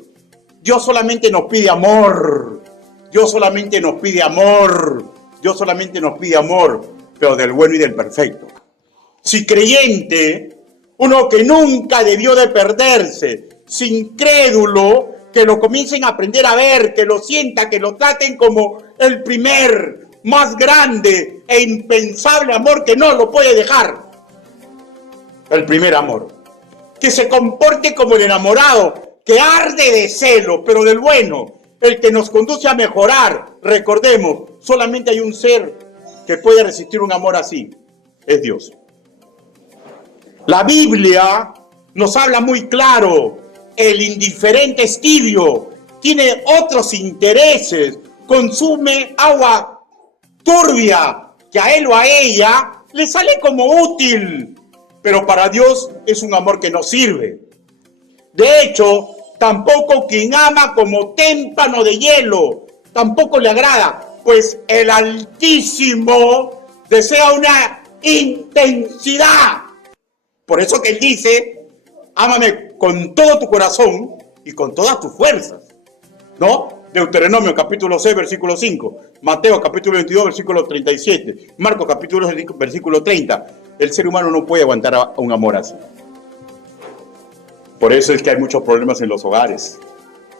Dios solamente nos pide amor. Dios solamente nos pide amor. Dios solamente nos pide amor, pero del bueno y del perfecto. Si creyente, uno que nunca debió de perderse, sin crédulo, que lo comiencen a aprender a ver, que lo sienta, que lo traten como el primer, más grande e impensable amor que no lo puede dejar. El primer amor. Que se comporte como el enamorado, que arde de celo, pero del bueno, el que nos conduce a mejorar. Recordemos, solamente hay un ser que puede resistir un amor así, es Dios. La Biblia nos habla muy claro, el indiferente es tibio, tiene otros intereses, consume agua turbia, que a él o a ella le sale como útil, pero para Dios es un amor que no sirve. De hecho, tampoco quien ama como témpano de hielo, tampoco le agrada, pues el Altísimo desea una intensidad. Por eso que él dice, ámame con todo tu corazón y con todas tus fuerzas, ¿no? Deuteronomio capítulo 6, versículo 5, Mateo capítulo 22, versículo 37, Marcos capítulo 5, versículo 30. El ser humano no puede aguantar un amor así. Por eso es que hay muchos problemas en los hogares,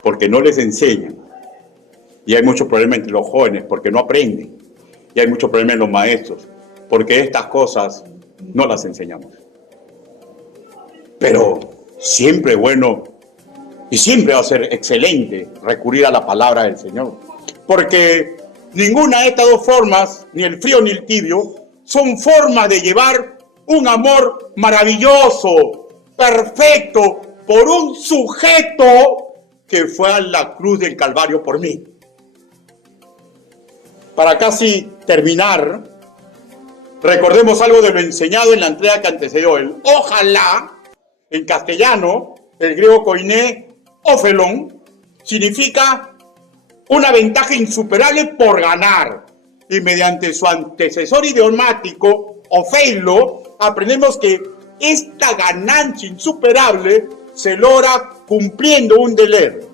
porque no les enseñan. Y hay muchos problemas entre los jóvenes, porque no aprenden. Y hay muchos problemas en los maestros, porque estas cosas no las enseñamos. Pero siempre es bueno y siempre va a ser excelente recurrir a la palabra del Señor. Porque ninguna de estas dos formas, ni el frío ni el tibio, son formas de llevar un amor maravilloso, perfecto, por un sujeto que fue a la cruz del Calvario por mí. Para casi terminar, recordemos algo de lo enseñado en la entrega que antecedió. El ojalá, en castellano, el griego koiné, ofelón, significa una ventaja insuperable por ganar. Y mediante su antecesor idiomático, ofeilo, aprendemos que esta ganancia insuperable se logra cumpliendo un deber.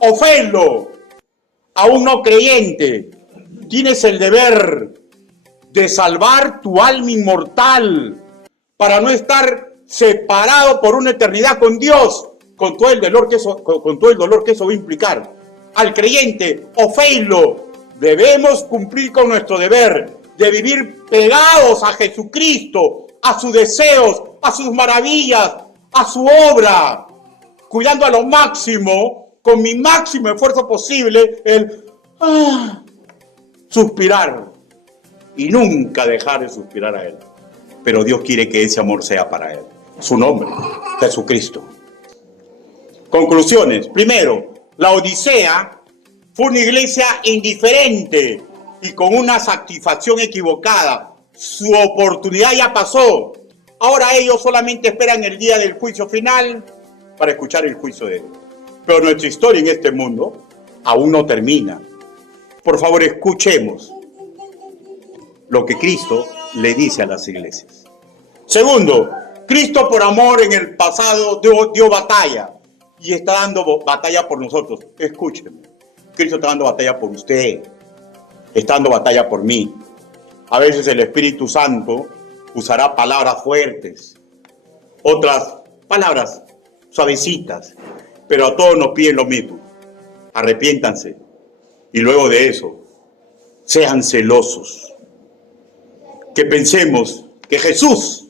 Ofeilo, a un no creyente, tienes el deber de salvar tu alma inmortal para no estar separado por una eternidad con Dios, con todo el dolor que eso va a implicar. Al creyente, ofeilo, debemos cumplir con nuestro deber de vivir pegados a Jesucristo, a sus deseos, a sus maravillas, a su obra, cuidando a lo máximo, con mi máximo esfuerzo posible, el suspirar y nunca dejar de suspirar a Él. Pero Dios quiere que ese amor sea para Él. Su nombre, Jesucristo. Conclusiones. Primero, la Odisea fue una iglesia indiferente y con una satisfacción equivocada. Su oportunidad ya pasó. Ahora ellos solamente esperan el día del juicio final para escuchar el juicio de Dios. Pero nuestra historia en este mundo aún no termina. Por favor, escuchemos lo que Cristo le dice a las iglesias. Segundo, Cristo por amor en el pasado dio batalla y está dando batalla por nosotros. Escúchenme. Cristo está dando batalla por usted. Está dando batalla por mí. A veces el Espíritu Santo usará palabras fuertes, otras palabras suavecitas, pero a todos nos piden lo mismo. Arrepiéntanse y luego de eso, sean celosos. Que pensemos que Jesús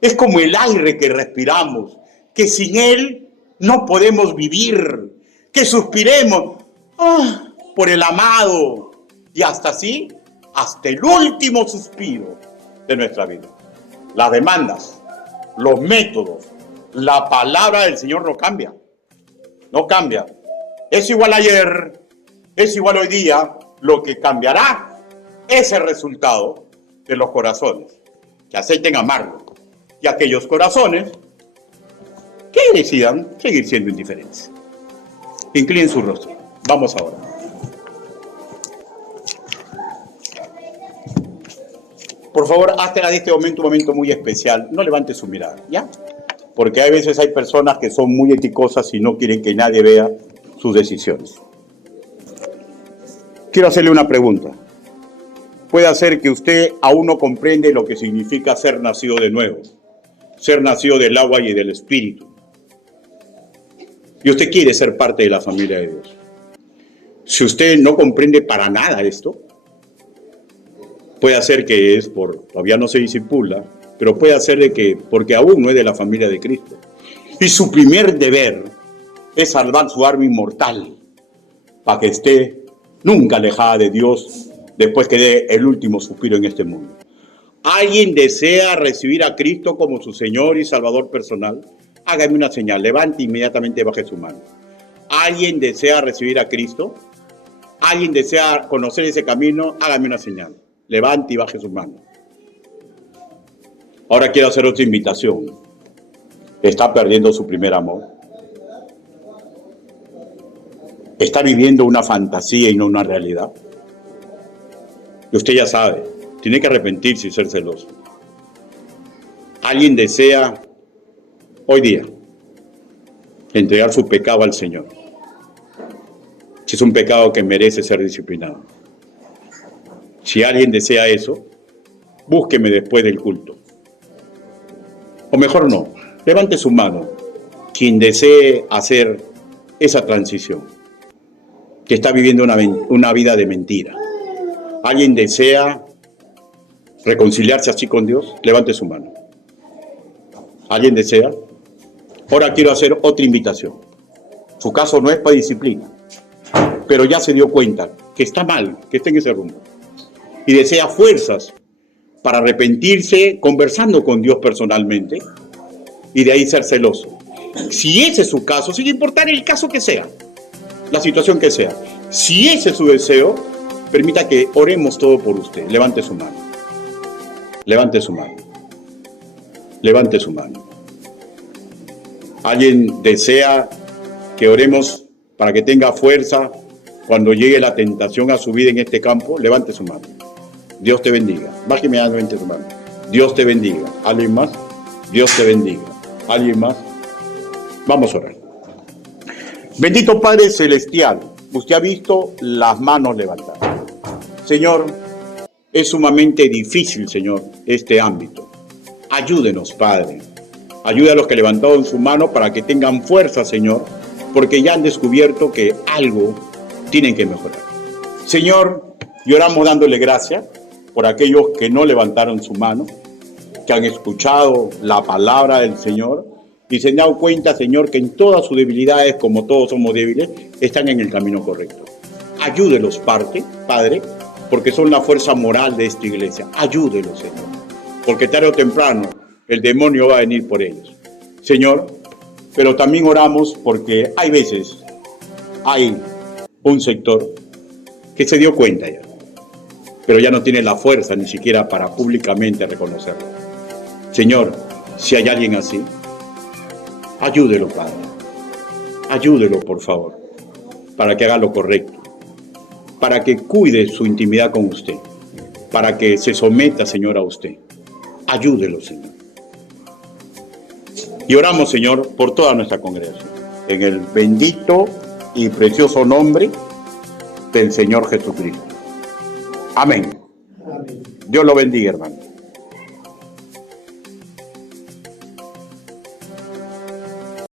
es como el aire que respiramos, que sin Él no podemos vivir, que suspiremos por el amado y hasta así, hasta el último suspiro de nuestra vida. Las demandas, los métodos, la palabra del Señor no cambia. No cambia. Es igual ayer, es igual hoy día. Lo que cambiará es el resultado de los corazones que acepten amarlo y aquellos corazones que decidan seguir siendo indiferentes. Inclinen su rostro. Vamos ahora. Por favor, hazte de este momento un momento muy especial. No levante su mirada, ¿ya? Porque a veces hay personas que son muy eticosas y no quieren que nadie vea sus decisiones. Quiero hacerle una pregunta. Puede ser que usted aún no comprende lo que significa ser nacido de nuevo, ser nacido del agua y del Espíritu. Y usted quiere ser parte de la familia de Dios. Si usted no comprende para nada esto, puede ser que es todavía no se discipula, pero puede ser de que porque aún no es de la familia de Cristo. Y su primer deber es salvar su alma inmortal para que esté nunca alejada de Dios después que dé el último suspiro en este mundo. ¿Alguien desea recibir a Cristo como su Señor y Salvador personal? Hágame una señal, levante inmediatamente, baje su mano. ¿Alguien desea recibir a Cristo? ¿Alguien desea conocer ese camino? Hágame una señal. levante y baje sus manos. Ahora quiero hacer otra invitación. ¿Está perdiendo su primer amor? ¿Está viviendo una fantasía y no una realidad? Y usted ya sabe, tiene que arrepentirse y ser celoso. ¿Alguien desea hoy día entregar su pecado al Señor? Si es un pecado que merece ser disciplinado. Si alguien desea eso, búsqueme después del culto. O mejor no, levante su mano quien desee hacer esa transición, que está viviendo una vida de mentira. ¿Alguien desea reconciliarse así con Dios? Levante su mano. ¿Alguien desea? Ahora quiero hacer otra invitación. Su caso no es para disciplina, pero ya se dio cuenta que está mal, que está en ese rumbo. Y desea fuerzas para arrepentirse conversando con Dios personalmente y de ahí ser celoso. Si ese es su caso, sin importar el caso que sea, la situación que sea, si ese es su deseo, permita que oremos todo por usted. Levante su mano. Levante su mano. Levante su mano. ¿Alguien desea que oremos para que tenga fuerza cuando llegue la tentación a su vida en este campo? Levante su mano. Dios te bendiga. Baje inmediatamente su mano. Dios te bendiga. ¿Alguien más? Dios te bendiga. ¿Alguien más? Vamos a orar. Bendito Padre Celestial, usted ha visto las manos levantadas. Señor, es sumamente difícil, Señor, este ámbito. Ayúdenos, Padre. Ayude a los que levantaron su mano para que tengan fuerza, Señor, porque ya han descubierto que algo tienen que mejorar. Señor, lloramos dándole gracias por aquellos que no levantaron su mano, que han escuchado la palabra del Señor y se han dado cuenta, Señor, que en todas sus debilidades, como todos somos débiles, están en el camino correcto. Ayúdelos, Padre, porque son la fuerza moral de esta iglesia. Ayúdelos, Señor, porque tarde o temprano el demonio va a venir por ellos. Señor, pero también oramos porque hay veces, hay un sector que se dio cuenta ya, pero ya no tiene la fuerza ni siquiera para públicamente reconocerlo. Señor, si hay alguien así, ayúdelo, Padre. Ayúdelo, por favor, para que haga lo correcto, para que cuide su intimidad con usted, para que se someta, Señor, a usted. Ayúdelo, Señor. Y oramos, Señor, por toda nuestra congregación, en el bendito y precioso nombre del Señor Jesucristo. Amén. Amén. Dios lo bendiga, hermano.